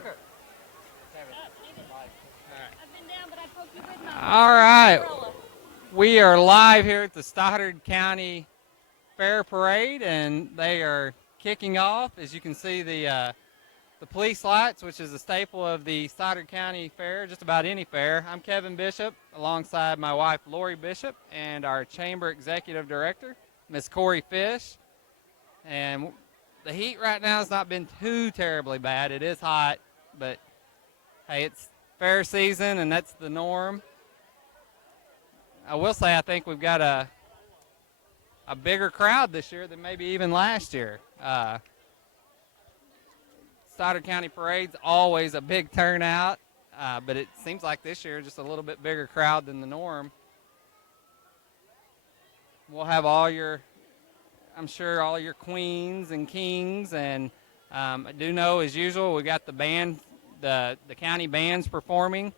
quicker. I've been down, but I poked you with my All right. umbrella. We are live here at the Stoddard County Fair Parade, and they are kicking off. As you can see, the police lights, which is a staple of the Stoddard County Fair, just about any fair. I'm Kevin Bishop, alongside my wife Lori Bishop, and our Chamber Executive Director, Miss Corey Fish. And the heat right now has not been too terribly bad. It is hot, but hey, it's fair season, and that's the norm. I will say I think we've got a bigger crowd this year than maybe even last year. Stoddard County Parade's always a big turnout, but it seems like this year just a little bit bigger crowd than the norm. We'll have I'm sure all your queens and kings, and I do know, as usual, we got the band, the county bands performing.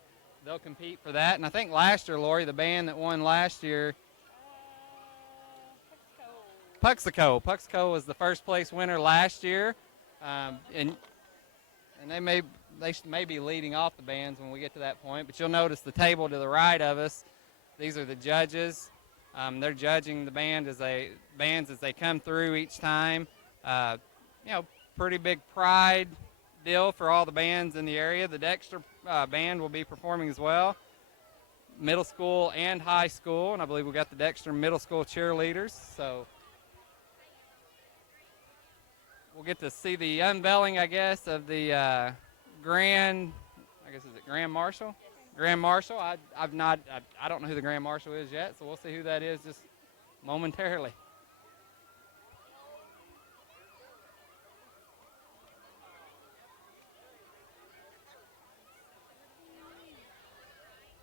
They'll compete for that. And I think last year, Lori, the band that won last year, Puxico was the first place winner last year, and they may be leading off the bands when we get to that point. But you'll notice the table to the right of us. These are the judges. They're judging the bands as they come through each time. Pretty big pride deal for all the bands in the area. The Dexter band will be performing as well, middle school and high school, and I believe we got the Dexter middle school cheerleaders. So we'll get to see the unveiling, I guess, of the Grand Marshal? Grand Marshal. I don't know who the Grand Marshal is yet, so we'll see who that is just momentarily.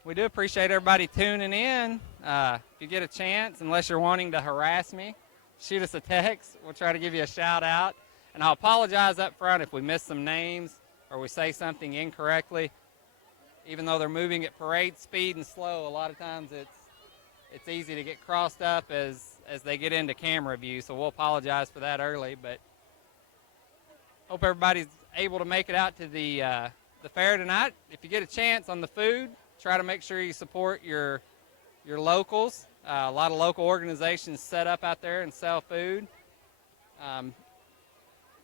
We do appreciate everybody tuning in. If you get a chance, unless you're wanting to harass me, shoot us a text. We'll try to give you a shout out. And I'll apologize up front if we miss some names or we say something incorrectly. Even though they're moving at parade speed and slow, a lot of times it's easy to get crossed up as they get into camera view. So we'll apologize for that early. But hope everybody's able to make it out to the fair tonight. If you get a chance on the food, try to make sure you support your locals. A lot of local organizations set up out there and sell food. A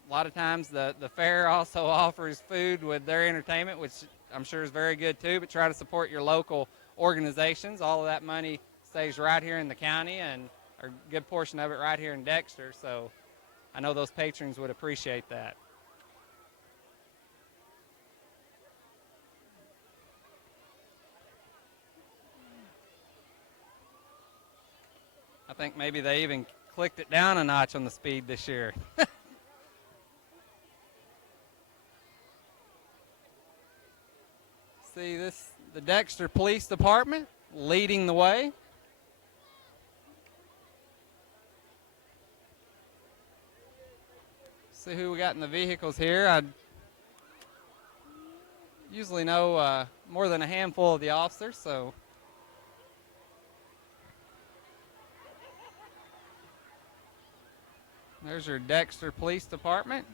lot of times the fair also offers food with their entertainment, which I'm sure is very good too, but try to support your local organizations. All of that money stays right here in the county, and a good portion of it right here in Dexter, so I know those patrons would appreciate that. I think maybe they even clicked it down a notch on the speed this year. See the Dexter Police Department leading the way. See who we got in the vehicles here. I usually know more than a handful of the officers, so there's your Dexter Police Department.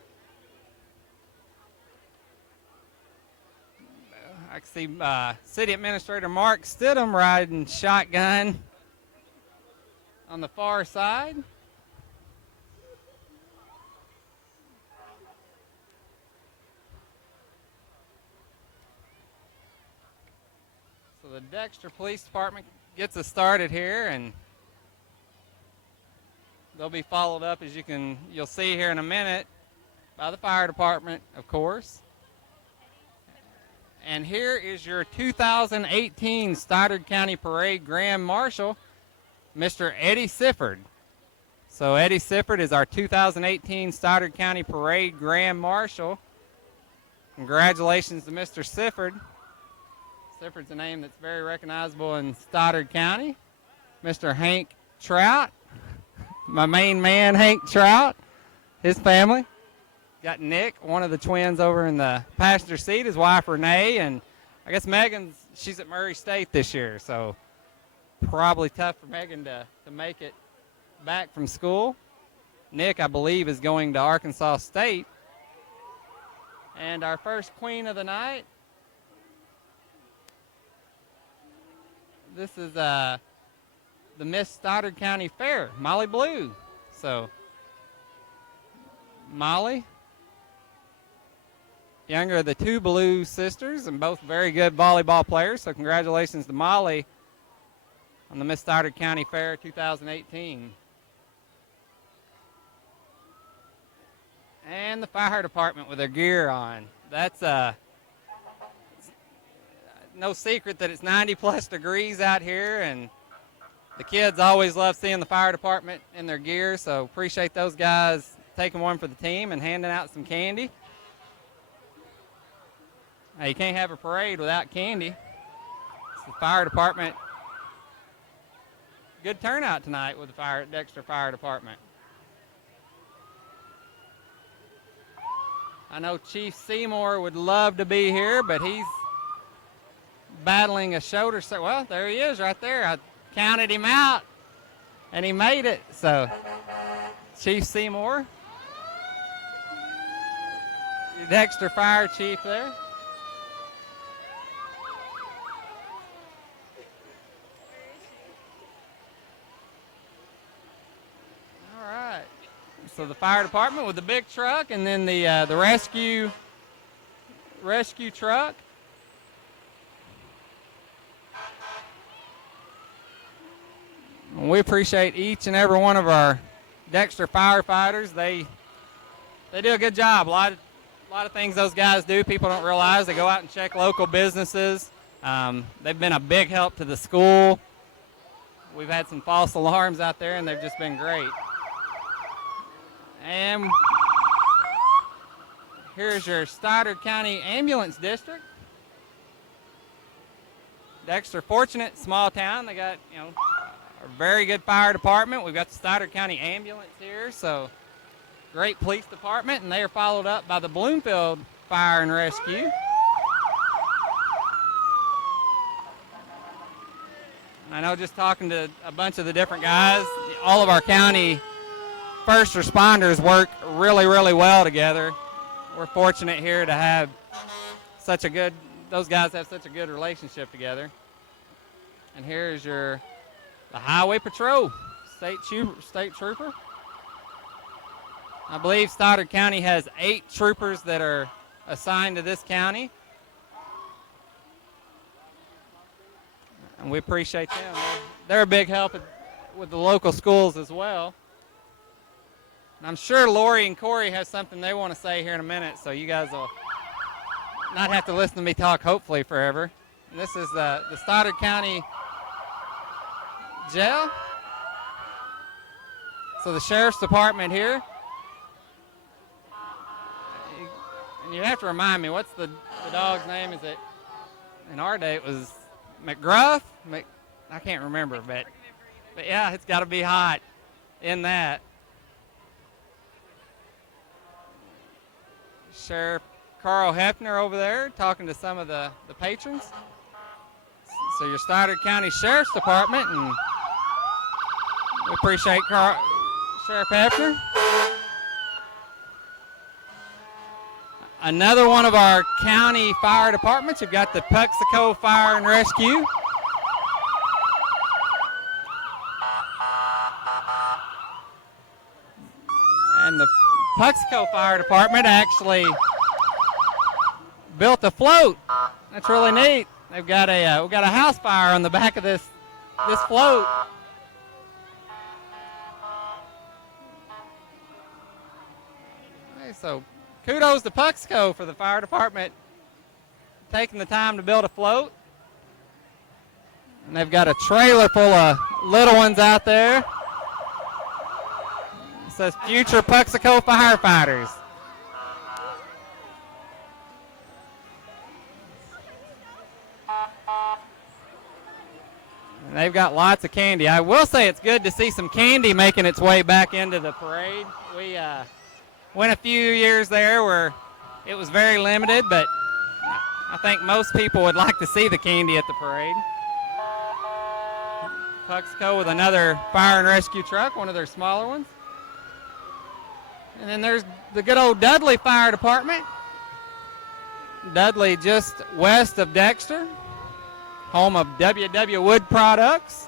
I can see City Administrator Mark Stidham riding shotgun on the far side. So the Dexter Police Department gets us started here, and they'll be followed up, as you'll see here in a minute, by the fire department, of course. And here is your 2018 Stoddard County Parade Grand Marshal, Mr. Eddie Sifford. So Eddie Sifford is our 2018 Stoddard County Parade Grand Marshal. Congratulations to Mr. Sifford. Sifford's a name that's very recognizable in Stoddard County. Mr. Hank Trout, my main man, Hank Trout, his family. Got Nick, one of the twins, over in the passenger seat, his wife Renee, and I guess she's at Murray State this year, so probably tough for Megan to make it back from school. Nick, I believe, is going to Arkansas State. And our first queen of the night, this is the Miss Stoddard County Fair, Molly Blue. So, Molly, younger of the two Blue sisters, and both very good volleyball players. So congratulations to Molly on the Miss Stoddard County Fair 2018. And the fire department with their gear on. That's no secret that it's 90+ degrees out here, and the kids always love seeing the fire department in their gear, so appreciate those guys taking one for the team and handing out some candy. Now, you can't have a parade without candy. It's the fire department. Good turnout tonight with the Dexter Fire Department. I know Chief Seymour would love to be here, but he's battling a shoulder. Well, there he is right there. I counted him out, and he made it. So, Chief Seymour, your Dexter Fire Chief there. So the fire department with the big truck, and then the rescue truck. And we appreciate each and every one of our Dexter firefighters. They do a good job. A lot of things those guys do people don't realize. They go out and check local businesses. They've been a big help to the school. We've had some false alarms out there, and they've just been great. And here's your Stoddard County Ambulance District. Dexter, fortunate, small town. They got, a very good fire department. We've got the Stoddard County Ambulance here, so great police department, and they are followed up by the Bloomfield Fire and Rescue. I know, just talking to a bunch of the different guys, all of our county first responders work really, really well together. We're fortunate here to have those guys have such a good relationship together. And here's the Highway Patrol, state trooper. I believe Stoddard County has 8 troopers that are assigned to this county. And we appreciate them. They're a big help with the local schools as well. And I'm sure Lori and Corey have something they want to say here in a minute, so you guys will not have to listen to me talk, hopefully, forever. And this is the Stoddard County Jail. So the Sheriff's Department here. And you have to remind me, what's the dog's name? Is it, in our day, it was McGruff? I can't remember, but yeah, it's got to be hot in that. Sheriff Carl Hefner over there talking to some of the patrons. So your Stoddard County Sheriff's Department, and we appreciate Sheriff Hefner. Another one of our county fire departments, you've got the Puxico Fire and Rescue. And the Puxico Fire Department actually built a float. That's really neat. They've got we've got a house fire on the back of this float. Okay, so kudos to Puxico for the fire department taking the time to build a float. And they've got a trailer full of little ones out there. It says future Puxico firefighters. And they've got lots of candy. I will say it's good to see some candy making its way back into the parade. We went a few years there where it was very limited, but I think most people would like to see the candy at the parade. Puxico with another fire and rescue truck, one of their smaller ones. And then there's the good old Dudley Fire Department. Dudley just west of Dexter, home of WW Wood Products.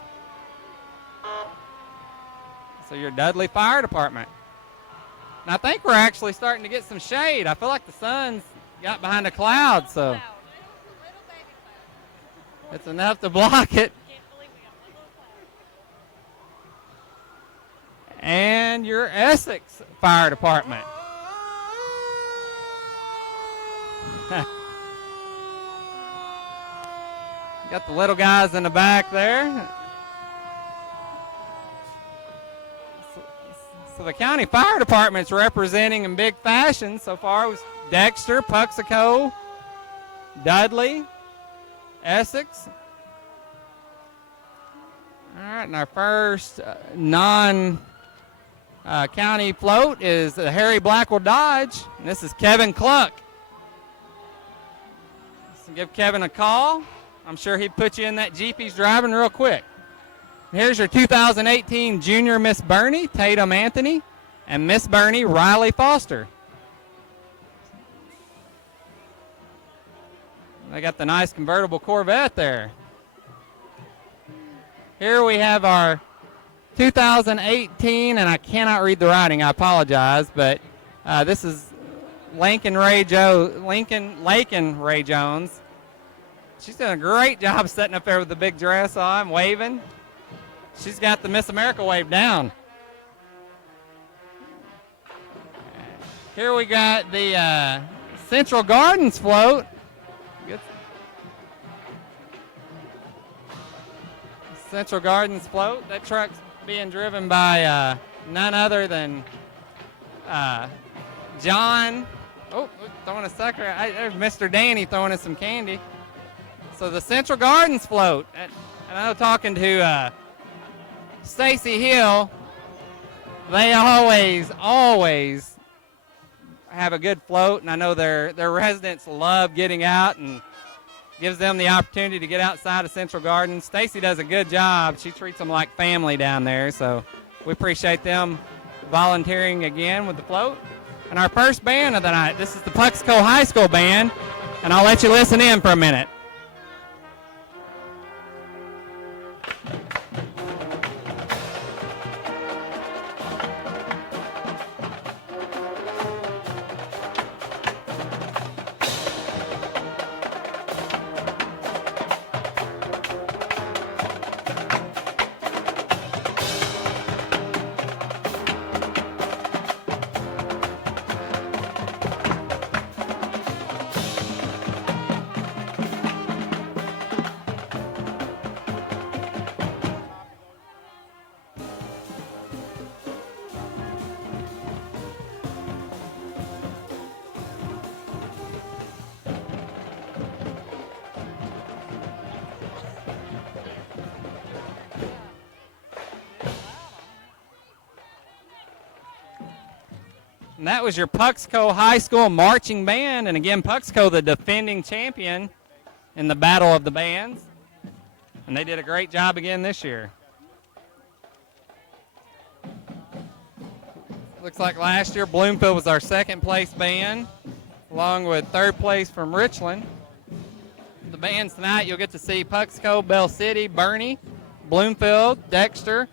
So your Dudley Fire Department. And I think we're actually starting to get some shade. I feel like the sun's got behind a cloud, so it's enough to block it. And your Essex Fire Department. Got the little guys in the back there. So the county fire department's representing in big fashion so far was Dexter, Puxico, Dudley, Essex. All right, and our first non-county float is the Harry Blackwell Dodge, and this is Kevin Cluck. So give Kevin a call. I'm sure he'd put you in that Jeep he's driving real quick. Here's your 2018 Junior Miss Bernie, Tatum Anthony, and Miss Bernie, Riley Foster. They got the nice convertible Corvette there. Here we have our 2018, and I cannot read the writing, I apologize, but this is Lakin Ray Jones. She's done a great job setting up there with the big dress on, waving. She's got the Miss America wave down. Here we got the Central Gardens float. Central Gardens float. That truck's being driven by none other than John. Oh, throwing a sucker. There's Mr. Danny throwing us some candy. So the Central Gardens float. And I know talking to Stacy Hill, they always have a good float, and I know their residents love getting out and gives them the opportunity to get outside of Central Gardens. Stacy does a good job. She treats them like family down there, so we appreciate them volunteering again with the float. And our first band of the night, this is the Puxico High School Band, and I'll let you listen in for a minute. And that was your Puxico High School Marching Band. And again, Puxico, the defending champion in the Battle of the Bands. And they did a great job again this year. Looks like last year Bloomfield was our second place band, along with third place from Richland. The bands tonight, you'll get to see Puxico, Bell City, Bernie, Bloomfield, Dexter,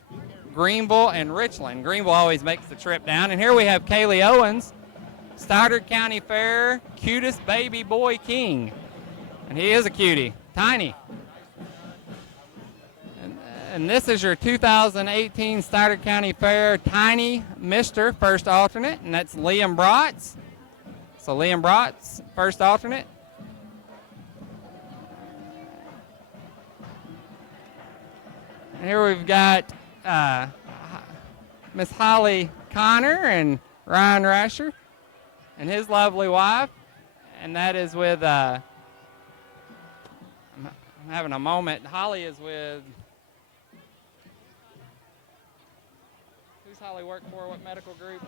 Greenville, and Richland. Greenville always makes the trip down. And here we have Kaylee Owens, Stoddard County Fair cutest baby boy king. And he is a cutie, tiny. And this is your 2018 Stoddard County Fair Tiny Mister first alternate, and that's Liam Bratz. So Liam Bratz, first alternate. And here we've got Miss Holly Connor and Ryan Rasher and his lovely wife. And that is with, I'm having a moment. Holly is with, who's Holly work for? What medical group?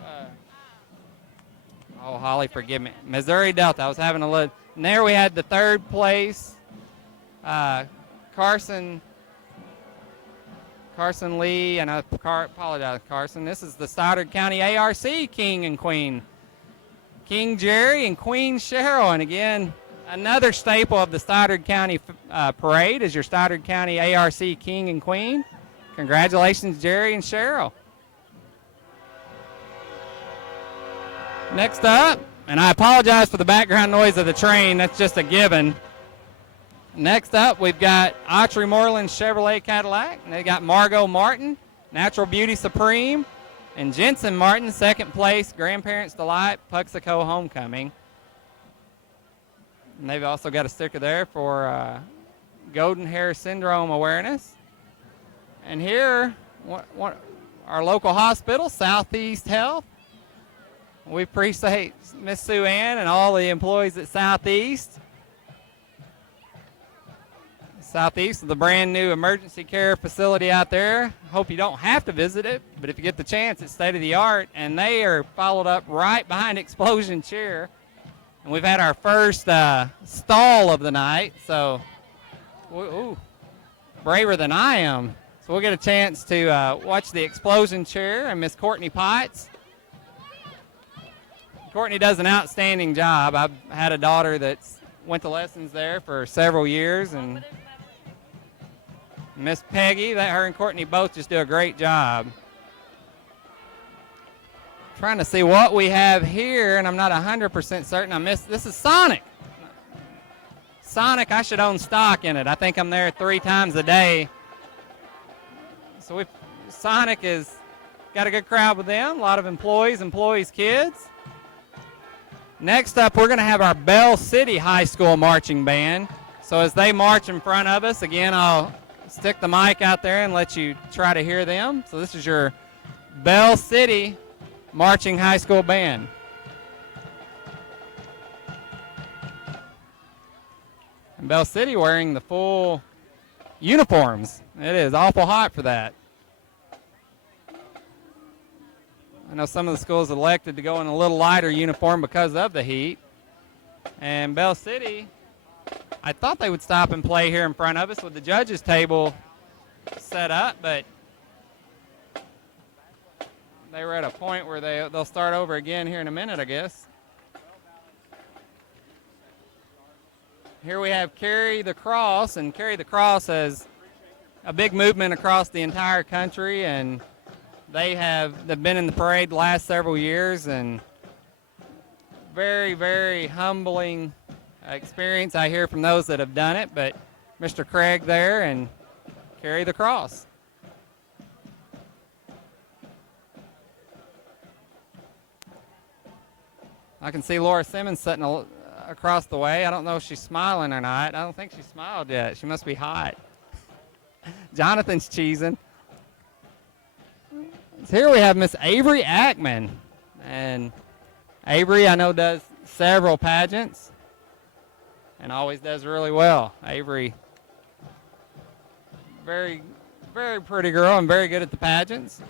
Oh, Holly, forgive me. Missouri Delta. I was having a look. And there we had the third place. Carson Lee, and I apologize, Carson. This is the Stoddard County ARC King and Queen. King Jerry and Queen Cheryl. And again, another staple of the Stoddard County Parade is your Stoddard County ARC King and Queen. Congratulations, Jerry and Cheryl. Next up, and I apologize for the background noise of the train. That's just a given. Next up, we've got Autry Moreland Chevrolet Cadillac. And they got Margot Martin, Natural Beauty Supreme, and Jensen Martin, second place, Grandparents Delight, Puxico Homecoming. And they've also got a sticker there for Golden Hair Syndrome awareness. And here, our local hospital, Southeast Health. We appreciate Miss Sue Ann and all the employees at Southeast. Southeast is the brand new emergency care facility out there. Hope you don't have to visit it, but if you get the chance, it's state of the art. And they are followed up right behind Explosion Chair. And we've had our first stall of the night, so braver than I am. So we'll get a chance to watch the Explosion Chair and Miss Courtney Potts. Courtney does an outstanding job. I've had a daughter that's went to lessons there for several years, and Miss Peggy, her and Courtney both just do a great job. Trying to see what we have here, and I'm not 100% certain. This is Sonic. Sonic, I should own stock in it. I think I'm there 3 times a day. So Sonic has got a good crowd with them, a lot of employees' kids. Next up, we're going to have our Bell City High School Marching Band. So as they march in front of us, again, I'll stick the mic out there and let you try to hear them. So this is your Bell City Marching High School Band. And Bell City wearing the full uniforms. It is awful hot for that. I know some of the schools elected to go in a little lighter uniform because of the heat. And Bell City, I thought they would stop and play here in front of us with the judges' table set up, but they were at a point where they'll start over again here in a minute, I guess. Here we have Carry the Cross, and Carry the Cross has a big movement across the entire country, and they've been in the parade the last several years, and very, very humbling experience I hear from those that have done it, but Mr. Craig there and Carry the Cross. I can see Laura Simmons sitting across the way. I don't know if she's smiling or not. I don't think she smiled yet. She must be hot. Jonathan's cheesing. So here we have Miss Avery Ackman. And Avery, I know, does several pageants and always does really well. Avery, very, very pretty girl and very good at the pageants.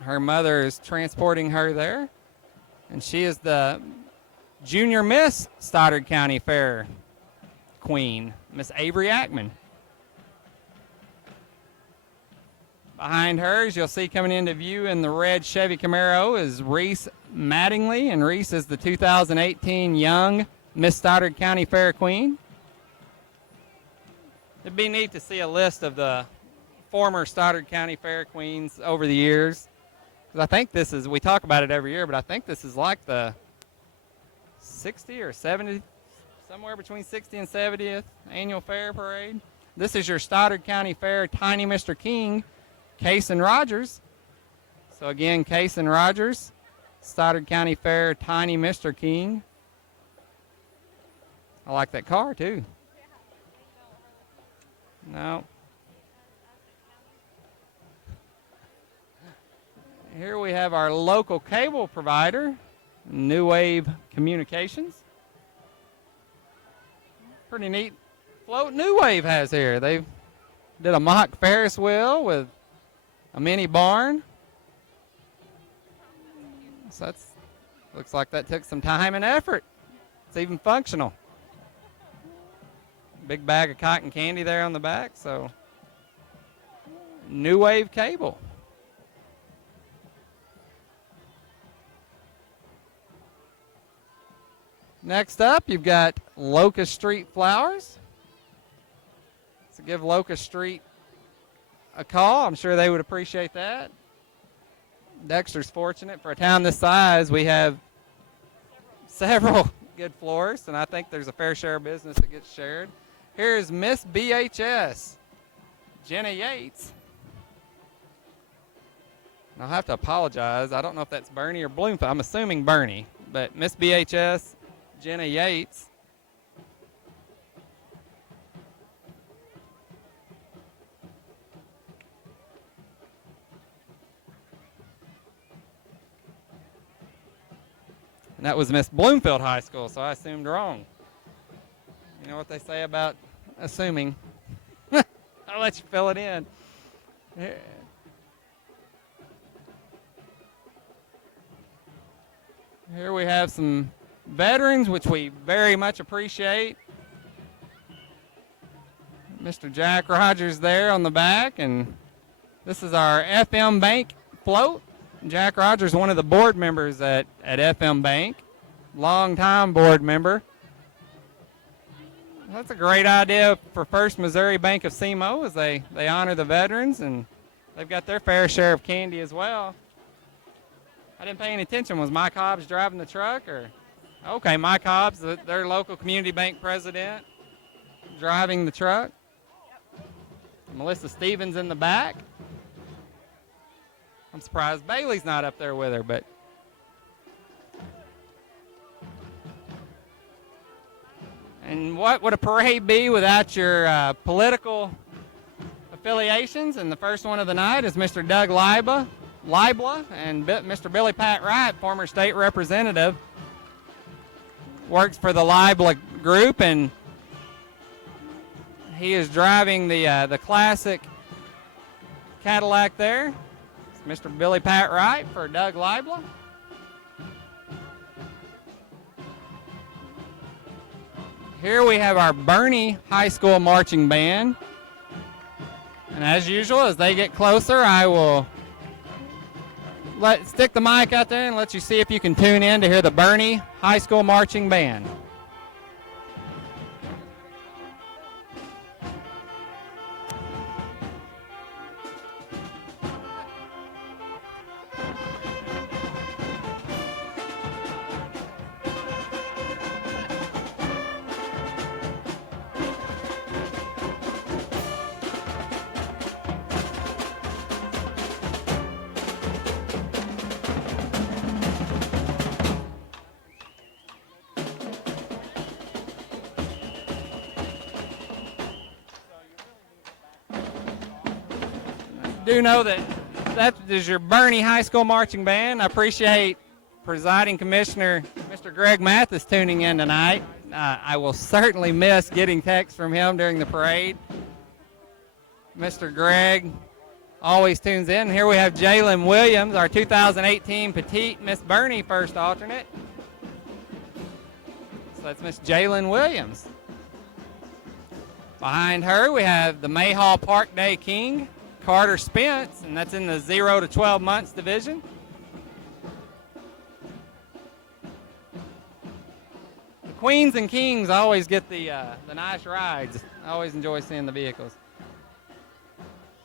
Her mother is transporting her there. And she is the Junior Miss Stoddard County Fair Queen, Miss Avery Ackman. Behind her, as you'll see coming into view in the red Chevy Camaro, is Reese Mattingly, and Reese is the 2018 Young Miss Stoddard County Fair Queen. It'd be neat to see a list of the former Stoddard County Fair Queens over the years. I think we talk about it every year, but I think this is like the 60 or 70, somewhere between 60 and 70th annual fair parade. This is your Stoddard County Fair Tiny Mr. King, Case and Rogers. So again, Case and Rogers, Stoddard County Fair Tiny Mr. King. I like that car too. No. Here we have our local cable provider, New Wave Communications. Pretty neat float New Wave has here. They did a mock Ferris wheel with a mini barn. So looks like that took some time and effort. It's even functional. Big bag of cotton candy there on the back. So New Wave Cable. Next up, you've got Locust Street Flowers. So give Locust Street a call. I'm sure they would appreciate that. Dexter's fortunate. For a town this size, we have several good florists, and I think there's a fair share of business that gets shared. Here's Miss BHS, Jenna Yates. And I'll have to apologize. I don't know if that's Bernie or Bloomfield. I'm assuming Bernie, but Miss BHS, Jenna Yates. And that was Miss Bloomfield High School, so I assumed wrong. You know what they say about assuming. I'll let you fill it in. Here we have some veterans, which we very much appreciate. Mr. Jack Rogers there on the back, and this is our FM Bank float. Jack Rogers, one of the board members at FM Bank, longtime board member. That's a great idea for First Missouri Bank of SEMO, as they honor the veterans, and they've got their fair share of candy as well. I didn't pay any attention. Was Mike Hobbs driving the truck? Or okay, Mike Hobbs, their local community bank president, driving the truck. Melissa Stevens in the back. I'm surprised Bailey's not up there with her, but and what would a parade be without your political affiliations? And the first one of the night is Mr. Doug Libla and Mr. Billy Pat Wright, former state representative, works for the Libla group, and he is driving the classic Cadillac there. It's Mr. Billy Pat Wright for Doug Libla. Here we have our Bernie High School Marching Band. And as usual, as they get closer, I will stick the mic out there and let you see if you can tune in to hear the Bernie High School Marching Band. Do know that is your Bernie High School Marching Band. I appreciate Presiding Commissioner Mr. Greg Mathis tuning in tonight. I will certainly miss getting texts from him during the parade. Mr. Greg always tunes in. Here we have Jalen Williams, our 2018 Petite Miss Bernie first alternate. So that's Miss Jalen Williams. Behind her, we have the Mayhaw Park Day King, Carter Spence, and that's in the 0 to 12 months division. The Queens and Kings always get the nice rides. I always enjoy seeing the vehicles.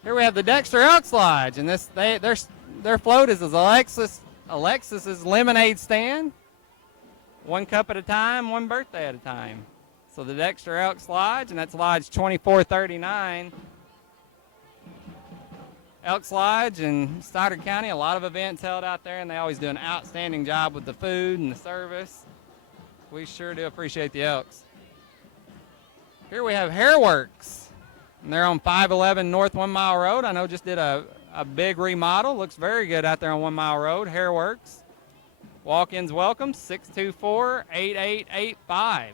Here we have the Dexter Elks Lodge, and their float is Alexis's lemonade stand. One cup at a time, one birthday at a time. So the Dexter Elks Lodge, and that's Lodge 2439. Elks Lodge in Stoddard County, a lot of events held out there, and they always do an outstanding job with the food and the service. We sure do appreciate the Elks. Here we have Hairworks, and they're on 511 North 1 Mile Road. I know just did a big remodel. Looks very good out there on 1 Mile Road. Hairworks. Walk-ins welcome, 624-8885.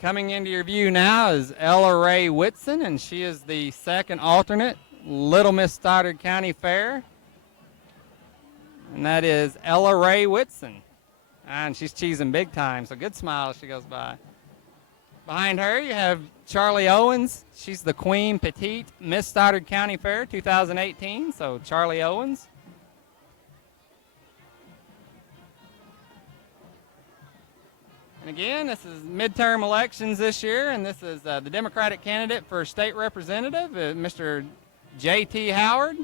Coming into your view now is Ella Ray Whitson, and she is the second alternate, Little Miss Stoddard County Fair. And that is Ella Ray Whitson. And she's cheesing big time, so good smile as she goes by. Behind her, you have Charlie Owens. She's the Queen Petite Miss Stoddard County Fair 2018, so Charlie Owens. And again, this is midterm elections this year, and this is the Democratic candidate for state representative, Mr. J.T. Howard.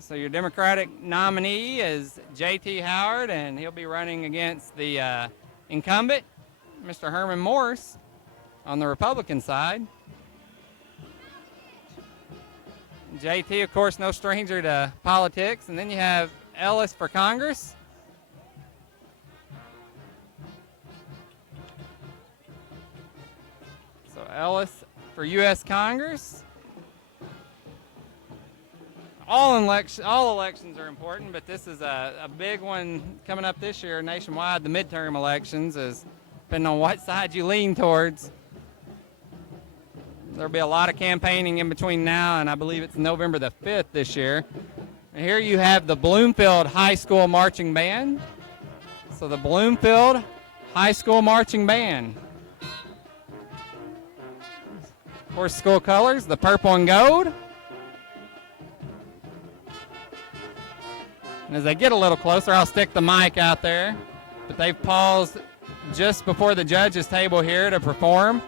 So your Democratic nominee is J.T. Howard, and he'll be running against the incumbent, Mr. Herman Morris, on the Republican side. J.T., of course, no stranger to politics. And then you have Ellis for Congress. So Ellis for U.S. Congress. All elections are important, but this is a big one coming up this year nationwide. The midterm elections is depending on what side you lean towards. There'll be a lot of campaigning in between now, and I believe it's November the 5th this year. And here you have the Bloomfield High School Marching Band. So the Bloomfield High School Marching Band. Of course, school colors, the purple and gold. And as they get a little closer, I'll stick the mic out there. But they've paused just before the judges' table here to perform.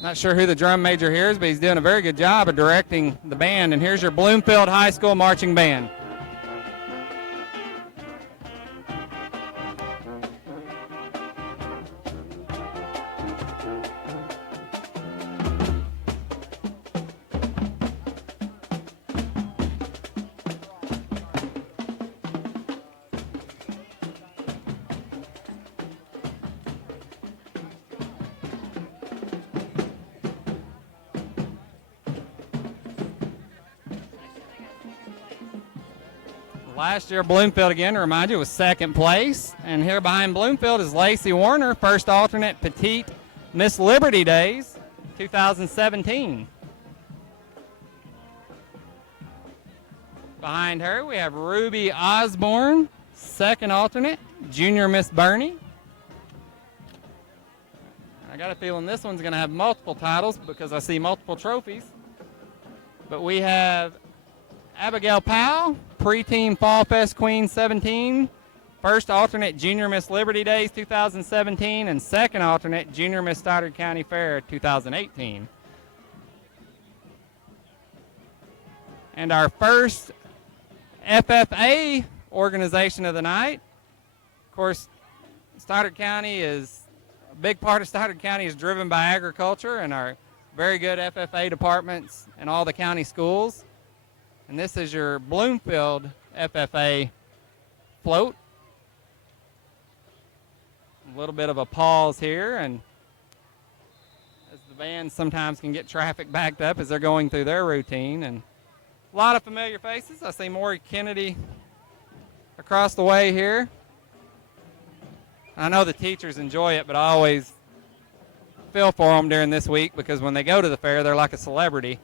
Not sure who the drum major here is, but he's doing a very good job of directing the band. And here's your Bloomfield High School Marching Band. Last year, Bloomfield, again, to remind you, was second place. And here behind Bloomfield is Lacey Warner, first alternate Petite Miss Liberty Days 2017. Behind her, we have Ruby Osborne, second alternate, Junior Miss Bernie. I got a feeling this one's going to have multiple titles because I see multiple trophies. But we have Abigail Powell, Preteen Fall Fest Queen 17, first alternate Junior Miss Liberty Days 2017, and second alternate Junior Miss Stoddard County Fair 2018. And our first FFA organization of the night, of course, Stoddard County is, a big part of Stoddard County is driven by agriculture and our very good FFA departments in all the county schools. And this is your Bloomfield FFA float. A little bit of a pause here, and as the band sometimes can get traffic backed up as they're going through their routine. And a lot of familiar faces. I see Maury Kennedy across the way here. I know the teachers enjoy it, but I always feel for them during this week because when they go to the fair, they're like a celebrity.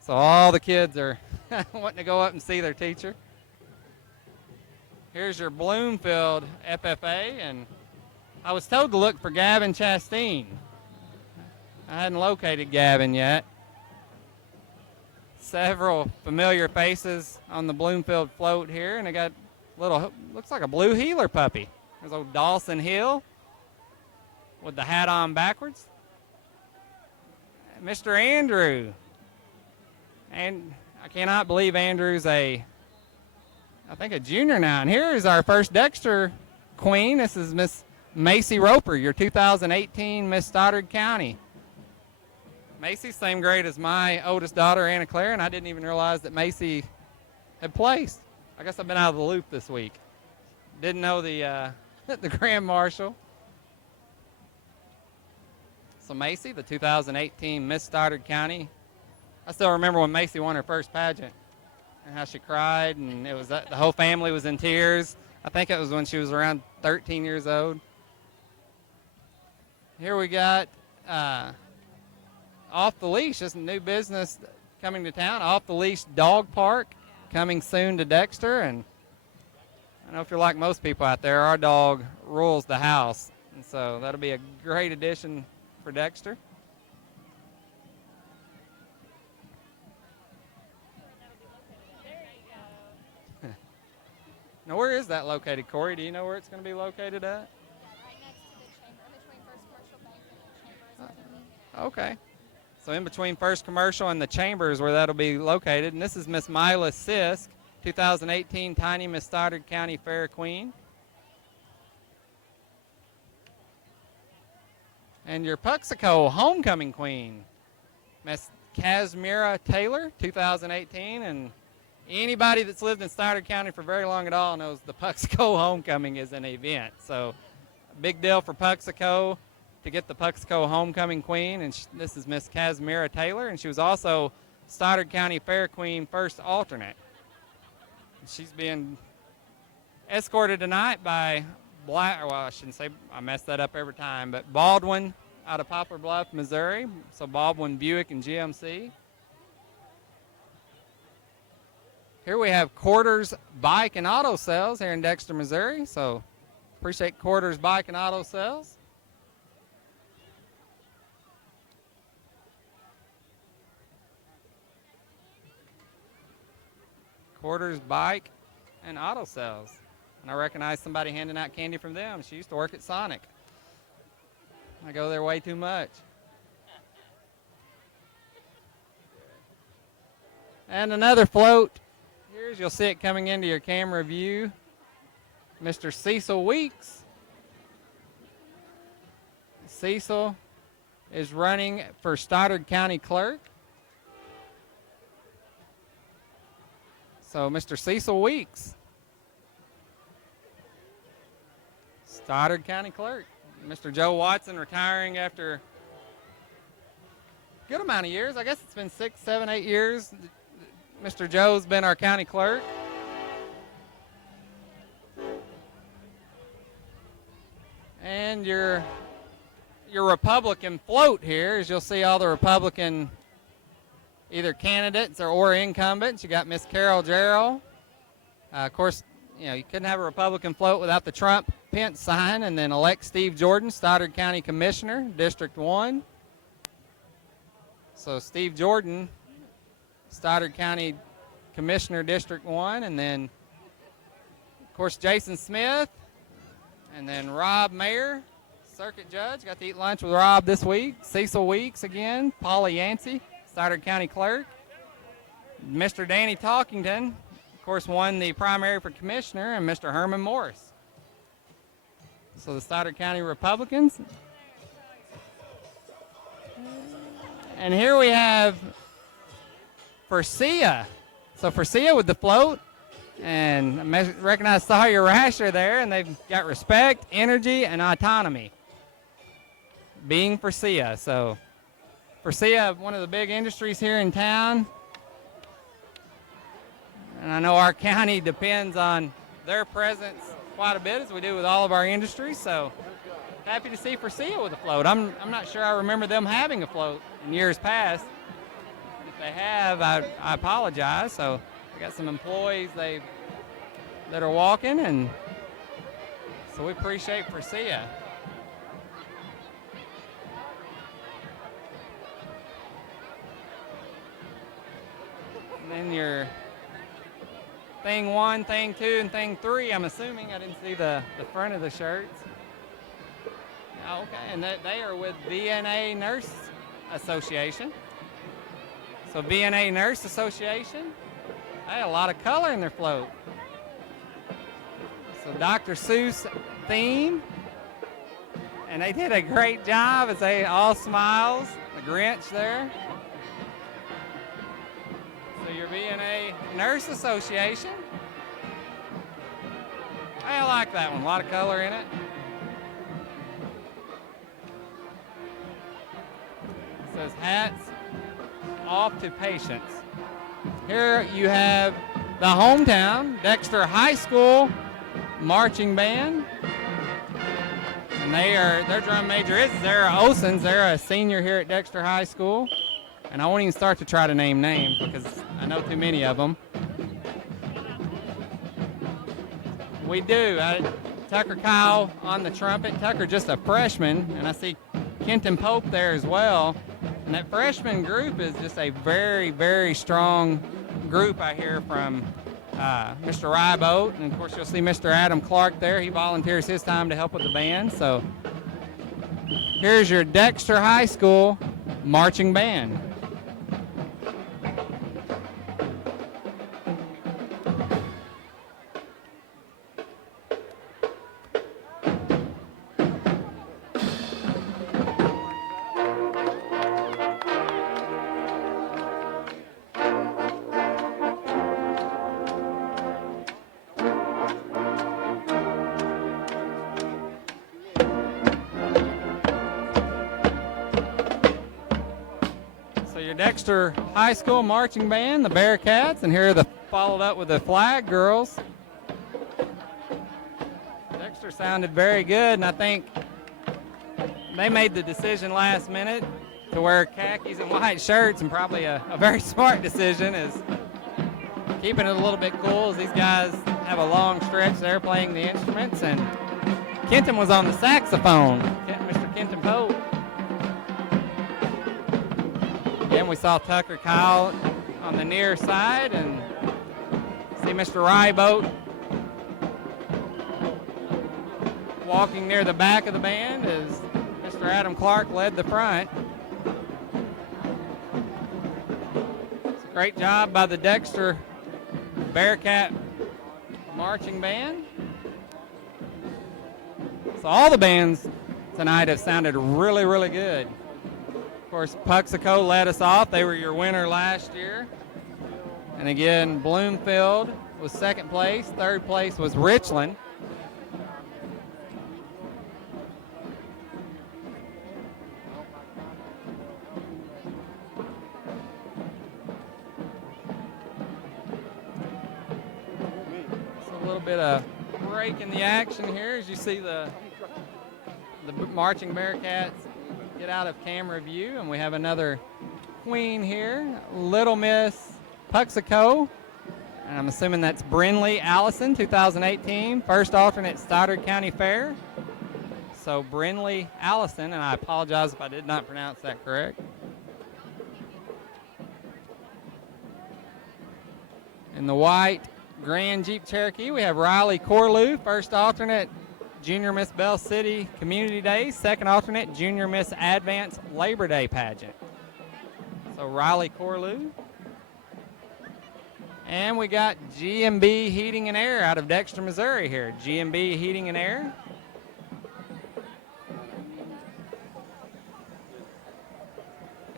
So all the kids are wanting to go up and see their teacher. Here's your Bloomfield FFA, and I was told to look for Gavin Chasteen. I hadn't located Gavin yet. Several familiar faces on the Bloomfield float here, and I got little, looks like a blue heeler puppy. There's old Dawson Hill with the hat on backwards. Mr. Andrew. And I cannot believe Andrew's I think a junior now. And here is our first Dexter queen. This is Miss Macy Roper, your 2018 Miss Stoddard County. Macy's same grade as my oldest daughter, Anna Claire, and I didn't even realize that Macy had placed. I guess I've been out of the loop this week. Didn't know the the Grand Marshal. So Macy, the 2018 Miss Stoddard County. I still remember when Macy won her first pageant and how she cried, and it was the whole family was in tears. I think it was when she was around 13 years old. Here we got Off the Leash. This is a new business coming to town. Off the Leash Dog Park coming soon to Dexter, and I know if you're like most people out there, our dog rules the house. And so that'll be a great addition for Dexter. Now, where is that located, Corey? Do you know where it's going to be located at? Yeah, right next to the chamber, in between First Commercial Bank and the chamber is where they're looking at. Okay. So in between First Commercial and the chamber is where that'll be located. And this is Miss Mila Sisk, 2018 Tiny Miss Stoddard County Fair Queen. And your Puxico Homecoming Queen, Miss Casimira Taylor, 2018. And anybody that's lived in Stoddard County for very long at all knows the Puxico Homecoming is an event. So a big deal for Puxico to get the Puxico Homecoming Queen. And this is Miss Casimira Taylor, and she was also Stoddard County Fair Queen first alternate. And she's being escorted tonight by I shouldn't say, I mess that up every time, but Baldwin out of Poplar Bluff, Missouri. So Baldwin, Buick, and GMC. Here we have Quarters Bike and Auto Sales here in Dexter, Missouri. So appreciate Quarters Bike and Auto Sales. Quarters Bike and Auto Sales. And I recognize somebody handing out candy from them. She used to work at Sonic. I go there way too much. And another float. Here's, you'll see it coming into your camera view. Mr. Cecil Weeks. Cecil is running for Stoddard County Clerk. So Mr. Cecil Weeks, Stoddard County Clerk. Mr. Joe Watson retiring after a good amount of years. I guess it's been 6, 7, 8 years. Mr. Joe's been our county clerk. And your Republican float here, as you'll see all the Republican either candidates or incumbents. You got Miss Carol Jarrell. Of course, you know, you couldn't have a Republican float without the Trump-Pence sign. And then elect Steve Jordan, Stoddard County Commissioner, District 1. So Steve Jordan, Stoddard County Commissioner, District 1. And then, of course, Jason Smith. And then Rob Mayer, Circuit Judge. Got to eat lunch with Rob this week. Cecil Weeks again. Paula Yancey, Stoddard County Clerk. Mr. Danny Talkington, of course, won the primary for Commissioner, and Mr. Herman Morris. So the Stoddard County Republicans. And here we have Forcia. So Forcia with the float. And I recognize Sawyer Rasher there, and they've got respect, energy, and autonomy. Being Forcia. So Forcia, one of the big industries here in town. And I know our county depends on their presence quite a bit, as we do with all of our industries. So happy to see Forcia with a float. I'm not sure I remember them having a float in years past. If they have, I apologize. So we got some employees that are walking, and so we appreciate Forcia. And then your thing 1, thing 2, and thing 3, I'm assuming. I didn't see the front of the shirts. Oh, okay, and they are with VNA Nurse Association. So VNA Nurse Association, they had a lot of color in their float. So Dr. Seuss theme, and they did a great job as they all smiles, the Grinch there. So your VNA Nurse Association. I like that one, a lot of color in it. It says hats off to patients. Here you have the hometown, Dexter High School marching band. And their drum major is Zara Osens. They're a senior here at Dexter High School. And I won't even start to try to name names because I know too many of them. We do. Tucker Kyle on the trumpet. Tucker just a freshman, and I see Kenton Pope there as well. And that freshman group is just a very, very strong group I hear from Mr. Ryboat. And, of course, you'll see Mr. Adam Clark there. He volunteers his time to help with the band. So here's your Dexter High School marching band. Dexter High School marching band, the Bearcats, and here are the followed up with the Flag Girls. Dexter sounded very good, and I think they made the decision last minute to wear khakis and white shirts, and probably a very smart decision is keeping it a little bit cool as these guys have a long stretch there playing the instruments. And Kenton was on the saxophone, Mr. Kenton Pope. Again, we saw Tucker Kyle on the near side, and see Mr. Ryboat walking near the back of the band as Mr. Adam Clark led the front. It's a great job by the Dexter Bearcat marching band. So all the bands tonight have sounded really, really good. Of course, Puxico led us off. They were your winner last year. And again, Bloomfield was second place. Third place was Richland. So a little bit of break in the action here as you see the marching Bearcats get out of camera view, and we have another queen here, Little Miss Puxico, and I'm assuming that's Brinley Allison, 2018, first alternate Stoddard County Fair. So Brinley Allison, and I apologize if I did not pronounce that correct. In the white Grand Jeep Cherokee, we have Riley Corlew, first alternate Junior Miss Bell City Community Days, second alternate Junior Miss Advance Labor Day pageant. So Riley Corlew. And we got GMB Heating and Air out of Dexter, Missouri here. GMB Heating and Air.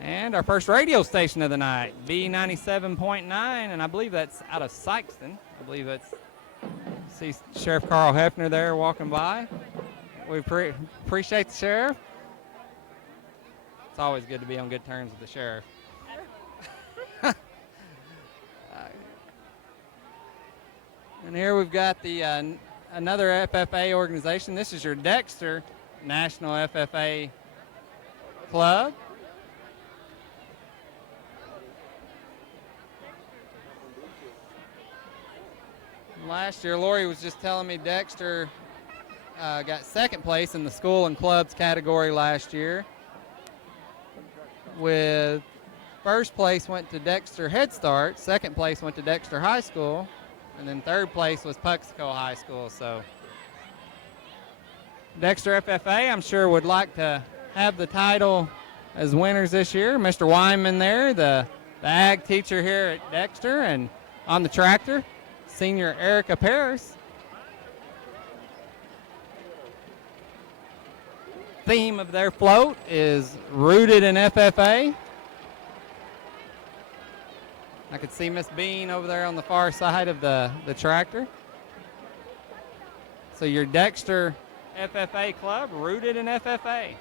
And our first radio station of the night, B97.9, and I believe that's out of Sykeston. I believe that's see Sheriff Carl Hefner there walking by. We appreciate the sheriff. It's always good to be on good terms with the sheriff. And here we've got the another FFA organization. This is your Dexter National FFA Club. Last year, Lori was just telling me Dexter got second place in the school and clubs category last year. With first place went to Dexter Head Start, second place went to Dexter High School, and then third place was Puxico High School. So Dexter FFA, I'm sure, would like to have the title as winners this year. Mr. Wyman there, the ag teacher here at Dexter, and on the tractor, Senior Erica Paris. Theme of their float is rooted in FFA. I could see Miss Bean over there on the far side of the tractor. So your Dexter FFA club, rooted in FFA.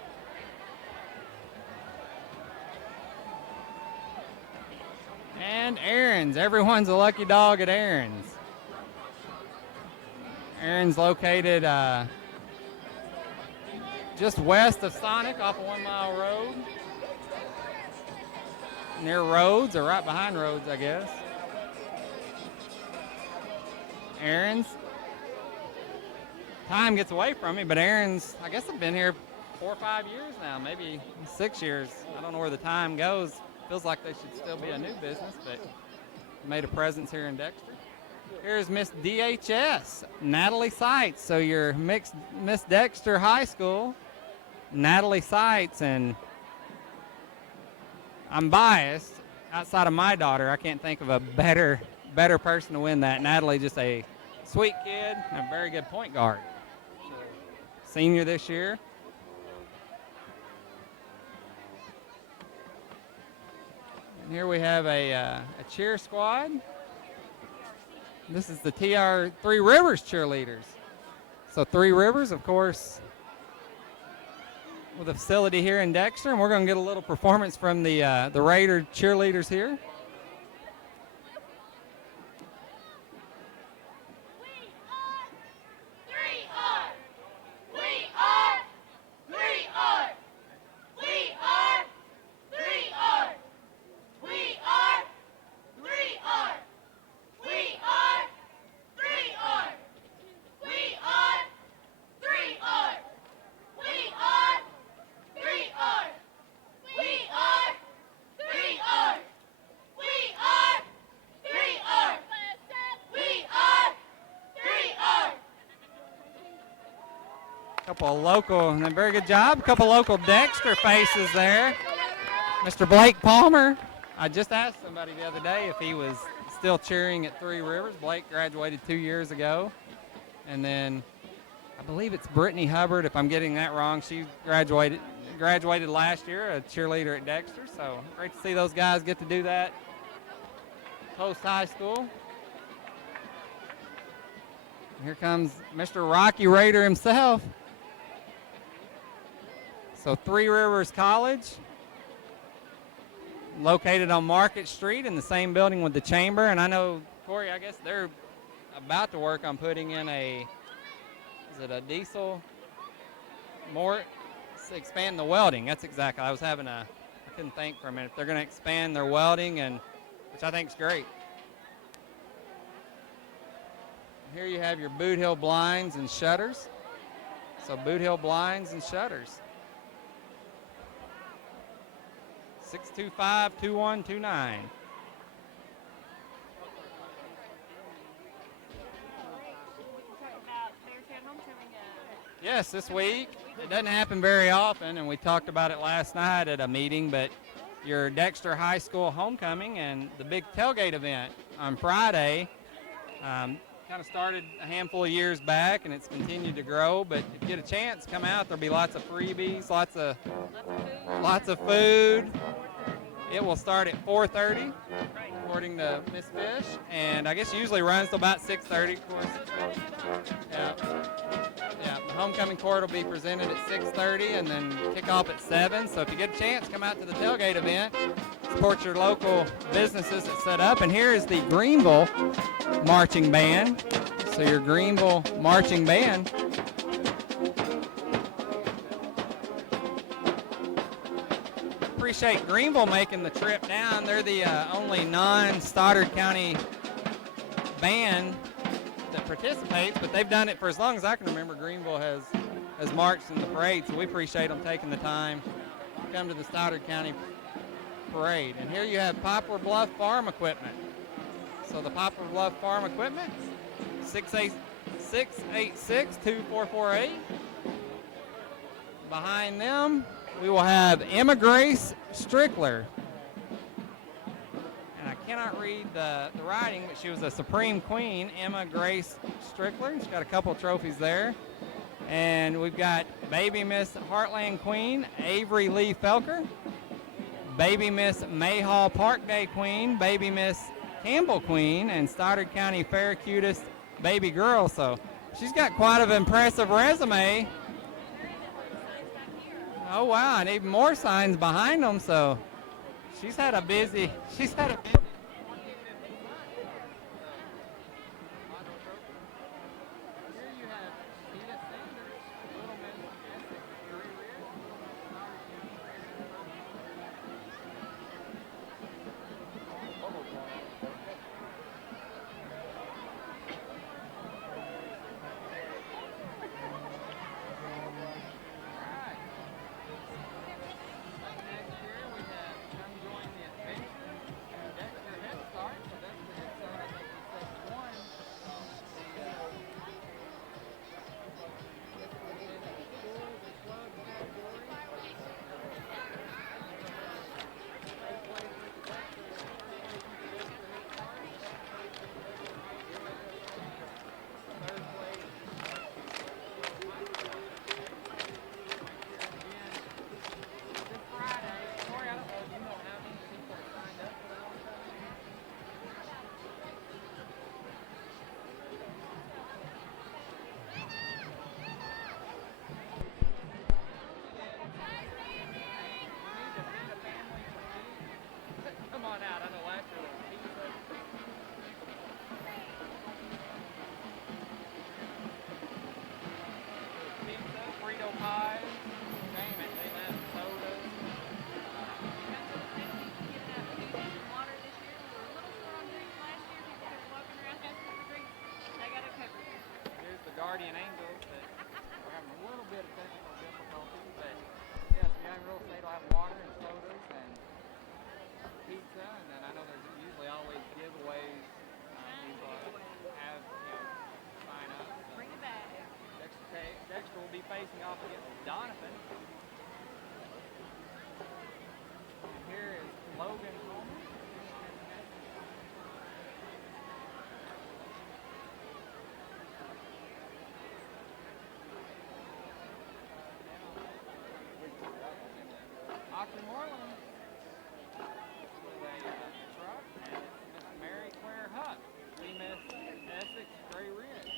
And Aaron's, everyone's a lucky dog at Aaron's. Aaron's located just west of Sonic off of 1 Mile Road. Near Rhodes, or right behind Rhodes, I guess. Aaron's. time gets away from me, but Aaron's, I guess I've been here 4 or 5 years now, maybe 6 years. I don't know where the time goes. Feels like they should still be a new business, but made a presence here in Dexter. Here's Miss DHS, Natalie Seitz. So your mixed Miss Dexter High School, Natalie Seitz, and I'm biased. Outside of my daughter, I can't think of a better person to win that. Natalie, just a sweet kid and a very good point guard. Senior this year. And here we have a cheer squad. This is the TR Three Rivers cheerleaders. So Three Rivers, of course, with a facility here in Dexter, and we're going to get a little performance from the Raider cheerleaders here. Couple of local, and a very good job. A couple local Dexter faces there. Mr. Blake Palmer. I just asked somebody the other day if he was still cheering at Three Rivers. Blake graduated 2 years ago. And then I believe it's Brittany Hubbard, if I'm getting that wrong. She graduated last year, a cheerleader at Dexter. So great to see those guys get to do that post high school. Here comes Mr. Rocky Raider himself. So Three Rivers College, located on Market Street in the same building with the Chamber. And I know, Corey, I guess they're about to work on putting in is it a diesel mort? Expand the welding. That's exactly, I couldn't think for a minute. They're going to expand their welding, which I think is great. Here you have your Boot Hill blinds and shutters. So Boot Hill blinds and shutters. 625-2129. Yes, this week. It doesn't happen very often, and we talked about it last night at a meeting, but your Dexter High School homecoming and the big tailgate event on Friday kind of started a handful of years back, and it's continued to grow. But if you get a chance, come out. There'll be lots of freebies, lots of food. It will start at 4:30, according to Miss Fish, and I guess usually runs till about 6:30. Of course. Yeah. The homecoming court will be presented at 6:30, and then kick off at 7. So if you get a chance, come out to the tailgate event. Support your local businesses that set up. And here is the Greenville marching band. So your Greenville marching band. Appreciate Greenville making the trip down. They're the only non-Stoddard County band that participates, but they've done it for as long as I can remember. Greenville has marched in the parade, so we appreciate them taking the time to come to the Stoddard County Parade. And here you have Poplar Bluff Farm Equipment. So the Poplar Bluff Farm Equipment, 686-2448. Behind them, we will have Emma Grace Strickler. And I cannot read the writing, but she was a Supreme Queen, Emma Grace Strickler. She's got a couple trophies there. And we've got Baby Miss Heartland Queen, Avery Lee Felker. Baby Miss Mayhall Park Day Queen, Baby Miss Campbell Queen, and Stoddard County Fair Cutest Baby Girl. So she's got quite an impressive resume. Oh, wow, and even more signs behind them. So she's had a busy. pizza, Frito pies. Name it. They have sodas. Here's the guardian angels that we're having a little bit of technical difficulties, but yes, the young girls say they'll have water and sodas and pizza, and then I know there's usually always giveaways. People have, sign up. Bring it back. Dexter will be facing off against Donovan. And here is Logan Coleman. Oxford Moreland with a truck, and it's Miss Mary Claire Huck. We miss Essex Gray Ridge.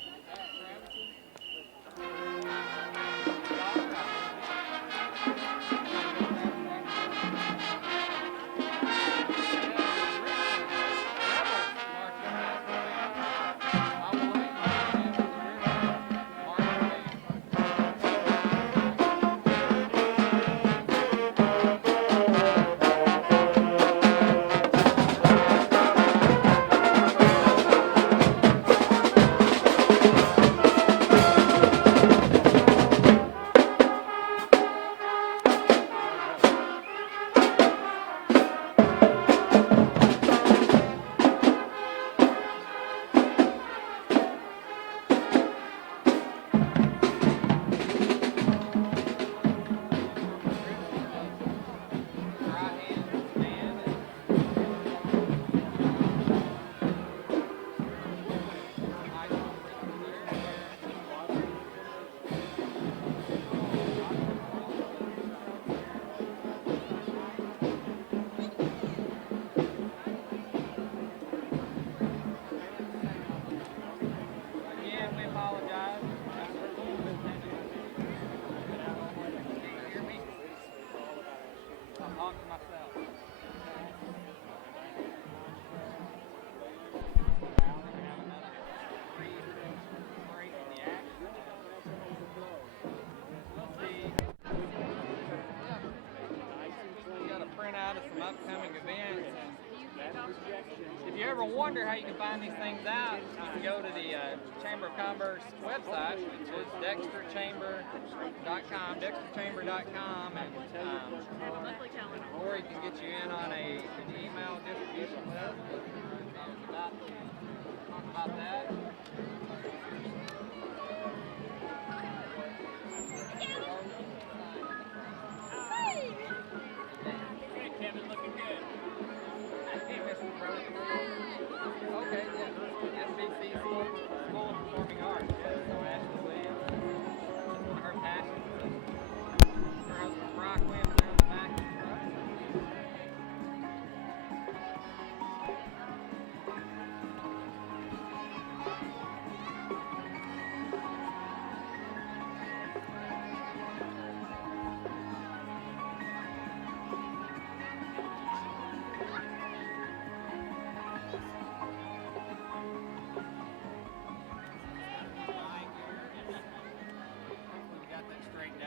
Upcoming events. If you ever wonder how you can find these things out, you can go to the Chamber of Commerce website, which is dexterchamber.com, or you can get you in on an email distribution list. Talk about that. Okay, yeah. SBC School of Performing Arts. Yeah, so Ashley Williams. One of her passions. Her husband Brock Williams there on the back of the truck.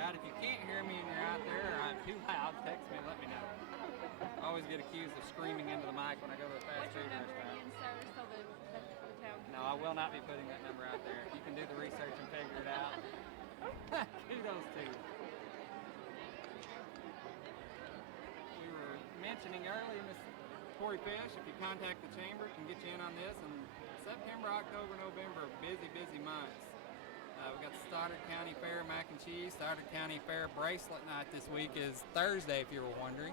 If you can't hear me and you're out there or I'm too loud, text me and let me know. I always get accused of screaming into the mic when I go to a fast food restaurant. No, I will not be putting that number out there. If you can do the research and figure it out, kudos to you. We were mentioning earlier, Miss Corey Fish, if you contact the chamber, can get you in on this. And September, October, November, busy months. We got the Stoddard County Fair mac and cheese. Stoddard County Fair bracelet night this week is Thursday, if you were wondering.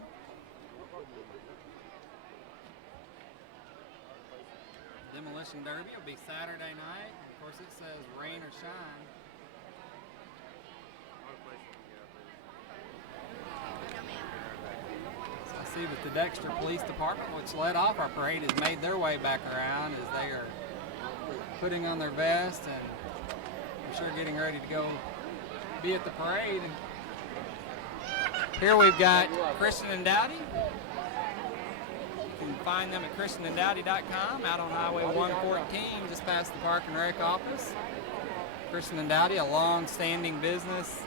Demolition Derby will be Saturday night. Of course, it says rain or shine. So I see that the Dexter Police Department, which led off our parade, has made their way back around as they are putting on their vest and I'm sure getting ready to go be at the parade. And here we've got Christian and Dowdy. You can find them at christiananddowdy.com out on Highway 114 just past the Park and Rec office. Christian and Dowdy, a long-standing business.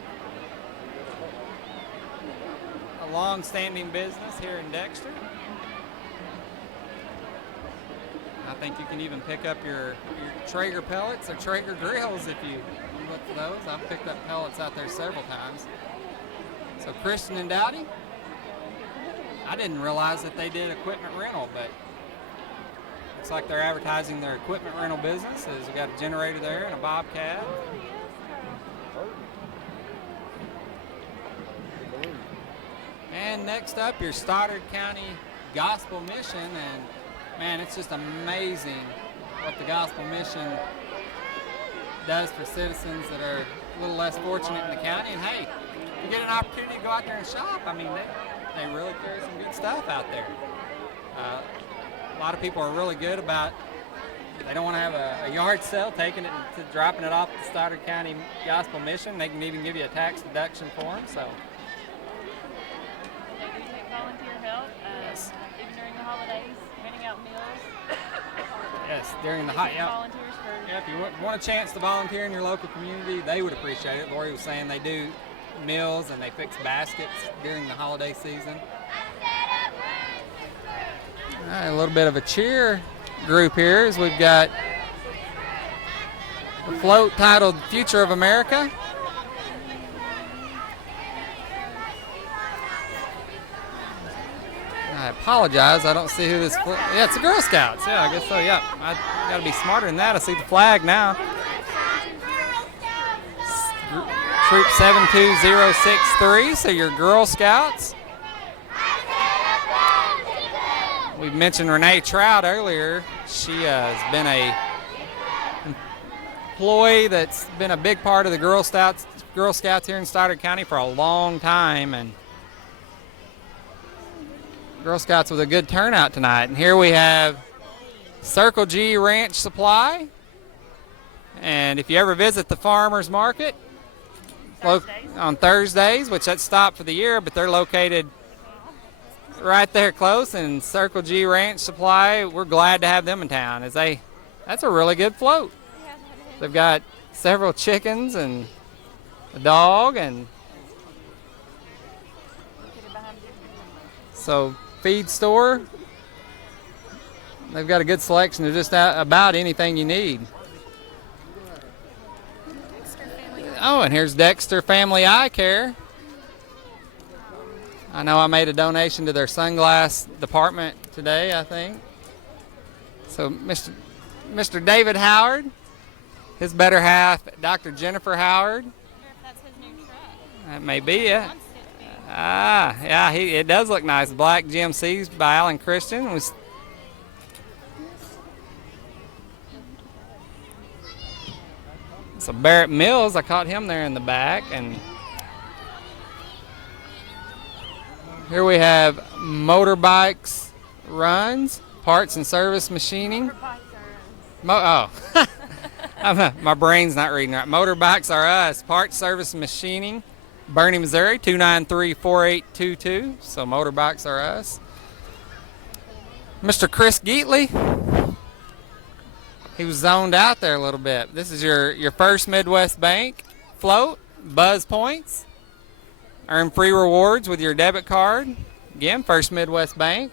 A long-standing business here in Dexter. I think you can even pick up your Traeger pellets or Traeger grills if you look for those. I've picked up pellets out there several times. So Christian and Dowdy, I didn't realize that they did equipment rental, but looks like they're advertising their equipment rental business. We got a generator there and a bobcat. And next up, your Stoddard County Gospel Mission, and man, it's just amazing what the Gospel Mission does for citizens that are a little less fortunate in the county. And hey, if you get an opportunity to go out there and shop, I mean, they really carry some good stuff out there. A lot of people are really good about, they don't want to have a yard sale, taking it to dropping it off at the Stoddard County Gospel Mission. They can even give you a tax deduction for them. So. They do take volunteer help, Yes. even during the holidays, handing out meals. Yes, during the hot. Yeah. Volunteers for. Yeah, if you want a chance to volunteer in your local community, they would appreciate it. Lori was saying they do meals and they fix baskets during the holiday season. All right, a little bit of a cheer group here as we've got a float titled Future of America. I apologize, I don't see who this yeah, it's the Girl Scouts. Yeah, I guess so, yeah. I gotta be smarter than that. I see the flag now. Troop 72063, so your Girl Scouts. We mentioned Renee Trout earlier. She has been a employee that's been a big part of the Girl Scouts here in Stoddard County for a long time, and Girl Scouts with a good turnout tonight. And here we have Circle G Ranch Supply. And if you ever visit the farmers market on Thursdays, which that's stopped for the year, but they're located right there close, and Circle G Ranch Supply, we're glad to have them in town. That's a really good float. They've got several chickens and a dog, and so feed store. They've got a good selection of just about anything you need. Oh, and here's Dexter Family Eye Care. I know I made a donation to their sunglass department today, I think. So Mr. David Howard, his better half, Dr. Jennifer Howard. I wonder if that's his new truck. That may be it. Wants it to be. Yeah, it does look nice. Black GMCs by Alan Christian. So Barrett Mills, I caught him there in the back. And here we have Motorbikes Runs, Parts and Service Machining. My brain's not reading right. Motorbikes Are Us, Parts Service Machining, Bernie, Missouri, 293-4822. So Motorbikes Are Us. Mr. Chris Geatley, he was zoned out there a little bit. This is your First Midwest Bank float, Buzz Points. Earn free rewards with your debit card. Again, First Midwest Bank.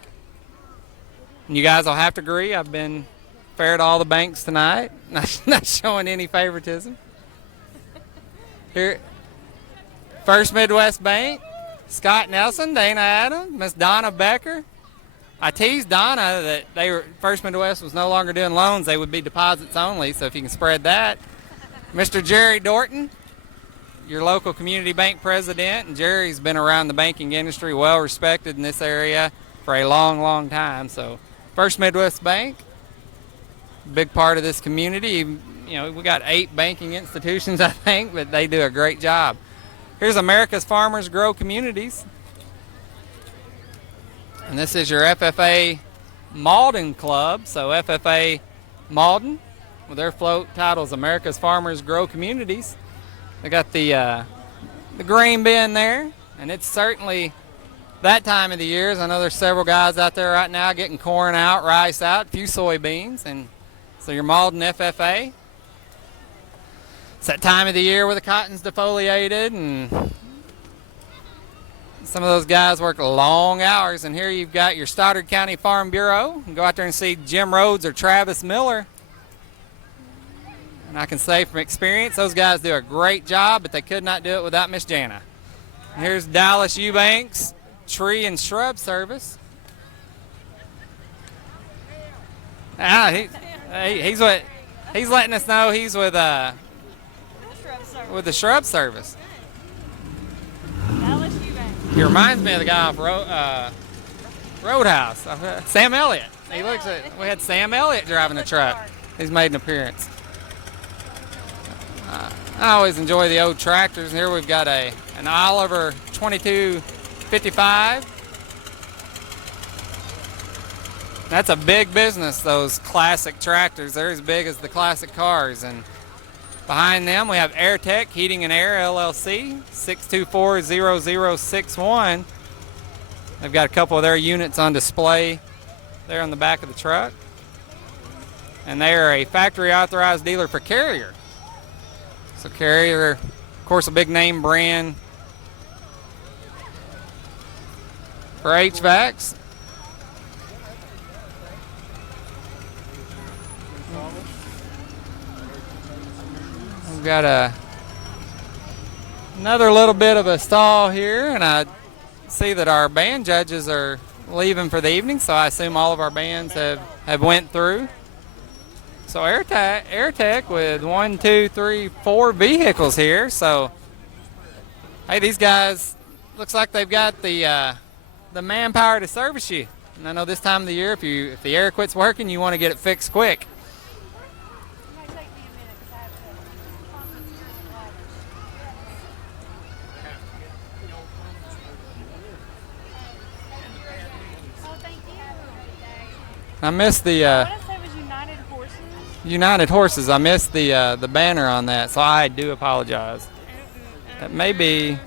And you guys will have to agree, I've been fair to all the banks tonight. Not showing any favoritism. Here, First Midwest Bank, Scott Nelson, Dana Adams, Miss Donna Becker. I teased Donna that First Midwest was no longer doing loans; they would be deposits only. So if you can spread that, Mr. Jerry Dorton, your local community bank president, and Jerry's been around the banking industry, well respected in this area for a long, long time. So First Midwest Bank, big part of this community. You know, we got 8 banking institutions, I think, but they do a great job. Here's America's Farmers Grow Communities. And this is your FFA Malden Club. So FFA Malden, with their float titles America's Farmers Grow Communities. They got the grain bin there, and it's certainly that time of the year. I know there's several guys out there right now getting corn out, rice out, a few soybeans, and so your Malden FFA. It's that time of the year where the cotton's defoliated, and some of those guys work long hours. And here you've got your Stoddard County Farm Bureau. You can go out there and see Jim Rhodes or Travis Miller. And I can say from experience, those guys do a great job, but they could not do it without Miss Jana. Here's Dallas Eubanks Tree and Shrub Service. He's letting us know he's with the Shrub Service. Dallas Eubanks. He reminds me of the guy off Roadhouse, Sam Elliott. We had Sam Elliott driving the truck. He's made an appearance. I always enjoy the old tractors. And here we've got an Oliver 2255. That's a big business, those classic tractors. They're as big as the classic cars. And behind them we have AirTech Heating and Air LLC, 624-0061. They've got a couple of their units on display there on the back of the truck. And they are a factory authorized dealer for Carrier. So Carrier, of course, a big name brand for HVACs. We've got another little bit of a stall here, and I see that our band judges are leaving for the evening, so I assume all of our bands have went through. So AirTech with 1, 2, 3, 4 vehicles here. So, hey, these guys looks like they've got the manpower to service you. And I know this time of the year, if the air quits working, you want to get it fixed quick. I missed the I want to say it was United Horses. United Horses. I missed the banner on that, so I do apologize. That may be.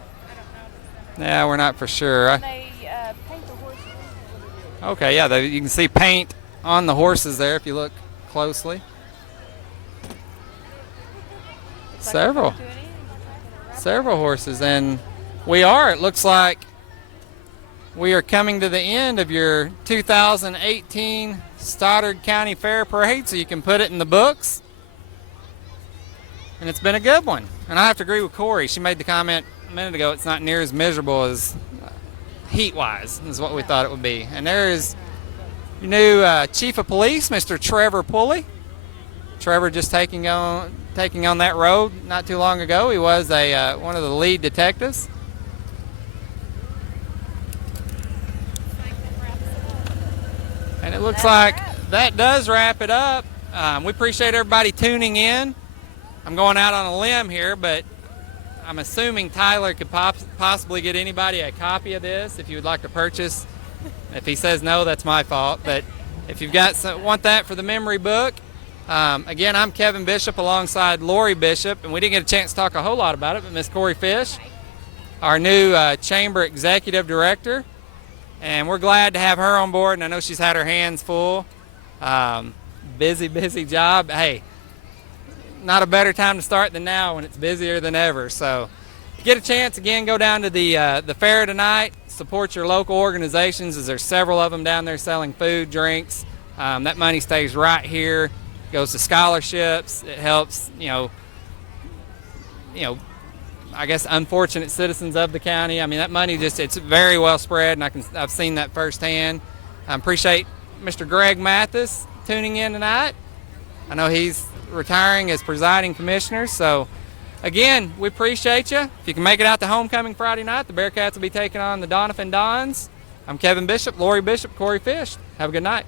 Yeah, we're not for sure. They paint the horses. Okay, yeah, you can see paint on the horses there if you look closely. Several horses, and it looks like we are coming to the end of your 2018 Stoddard County Fair Parade, so you can put it in the books. And it's been a good one. And I have to agree with Corey. She made the comment a minute ago, it's not near as miserable as heat-wise, is what we thought it would be. And there is your new Chief of Police, Mr. Trevor Pulley. Trevor just taking on that road not too long ago. He was one of the lead detectives. And it looks like that does wrap it up. We appreciate everybody tuning in. I'm going out on a limb here, but I'm assuming Tyler could possibly get anybody a copy of this if you would like to purchase. If he says no, that's my fault. But if you've want that for the memory book, again, I'm Kevin Bishop alongside Lori Bishop, and we didn't get a chance to talk a whole lot about it, but Miss Corey Fish, our new Chamber Executive Director. And we're glad to have her on board, and I know she's had her hands full. Busy job. Hey, not a better time to start than now when it's busier than ever. So if you get a chance, again, go down to the fair tonight. Support your local organizations, as there's several of them down there selling food, drinks. That money stays right here, goes to scholarships. It helps, I guess, unfortunate citizens of the county. I mean, that money it's very well spread, and I've seen that firsthand. I appreciate Mr. Greg Mathis tuning in tonight. I know he's retiring as presiding commissioner, so again, we appreciate you. If you can make it out to homecoming Friday night, the Bearcats will be taking on the Doniphan Dons. I'm Kevin Bishop, Lori Bishop, Corey Fish. Have a good night.